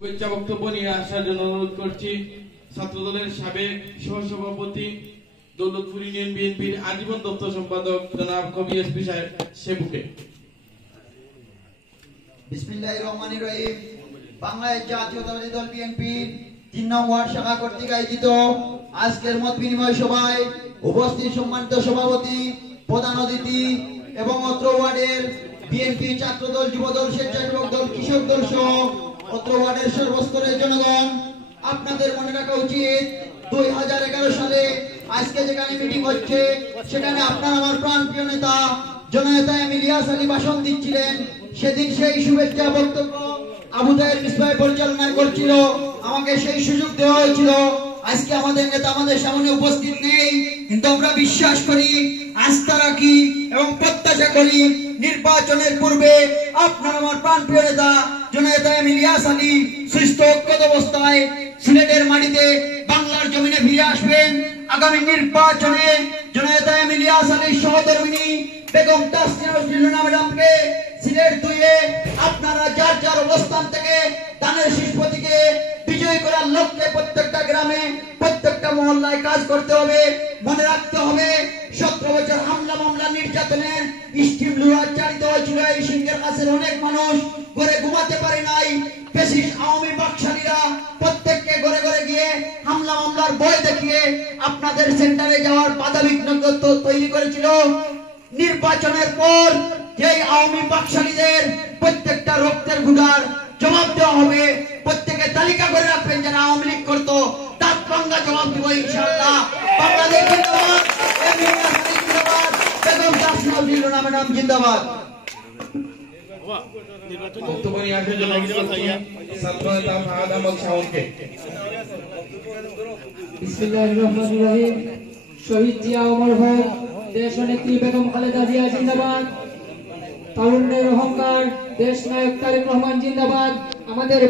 শুভেচ্ছা বক্তব্য নিয়ে আসার জন্য অনুরোধ করছি ছাত্রদলের সাবেক সহসভাপতি দৌলতপুর ইউনিয়ন বিএনপির আজীবন দপ্তর সম্পাদক জনাব কবি এসপি সাহেব সেবুকে। বিসমিল্লাহির রহমানির রহিম। বাংলাদেশ জাতীয়তাবাদী দল বিএনপি ৩ নং ওয়ার্ড শাখা কর্তৃক আয়োজিত আজকের মত বিনিময় সভায় উপস্থিত সম্মানিত সভাপতি, প্রধান অতিথি এবং অত্র ওয়ার্ডের বিএনপি ছাত্রদল, যুবদল, স্বেচ্ছাসেবক দল, কৃষক দল সহ অত্র ওয়ার্ডের সর্বস্তরের জনগণ, আপনাদের মনে রাখা উচিত 2011 সালে আজকে যেখানে মিটিং হচ্ছে সেখানে আপনার আমার প্রাণপ্রিয় নেতা জননেতা ইলিয়াস আলী ভাষণ দিচ্ছিলেন। সেদিন সেই শুভেচ্ছা বক্তব্য আবু তাহের মিসবাহ পরিচালনা করছিল, আমাকে সেই সুযোগ দেওয়া হয়েছিল। আজকে আমাদের নেতা আমাদের সামনে উপস্থিত নেই, কিন্তু আমরা বিশ্বাস করি, আস্থা রাখি এবং প্রত্যাশা করি নির্বাচনের পূর্বে আপনার আমার প্রাণপ্রিয় নেতা জননেতা ইলিয়াস আলী সুস্থ ঐক্যত অবস্থায় সিলেটের মাটিতে বাংলার জমিনে ফিরে আসবেন। আগামী নির্বাচনে জননেতা ইলিয়াস আলীর সহধর্মিণী বেগম তাসনিয়া ম্যাডামকে সিলেট 2-এ আপনারা যার যার অবস্থান থেকে ধানের শীষ প্রতীকে বিজয় করার লক্ষ্যে প্রত্যেকটা গ্রামে প্রত্যেকটা মহল্লায় কাজ করতে হবে। মনে রাখতে হবে 17 বছর হামলা মামলা নির্যাতনের স্টিম লুরার চালিত হয়েছিল এই সিংহের কাছের অনেক মানুষ ঘরে ঘুমাতে পারে নাই। ফ্যাসিস্ট আওয়ামী বাকশালীরা প্রত্যেককে ঘরে ঘরে গিয়ে হামলা মামলার ভয় দেখিয়ে আপনাদের সেন্টারে যাওয়ার বাধা বিঘ্ন তৈরি করেছিল। নির্বাচনের পর যেই আওয়ামী বাকশালীদের প্রত্যেকটা রক্তের গুদার জবাব দেওয়া হবে। প্রত্যেকে তালিকা করে রাখবেন যারা আওয়ামী লীগ করতো, তার বাংলা জবাব দিব ইনশাআল্লাহ। বাংলাদেশ জিন্দাবাদ, জিন্দাবাদ, বেগম তাসনিয়া ম্যাডাম জিন্দাবাদ। বক্তব্য নিয়ে আসার জন্য ছাত্রনেতা ফাহাদ আহমদ শাওনকে। বিসমিল্লাহির রহমানির রহিম। শহীদ জিয়া অমর ভাই, দেশ নেত্রী বেগম খালেদা জিয়া জিন্দাবাদ। তারুণ্যের অহংকার দেশ নায়ক তারেক রহমান জিন্দাবাদ। আমাদের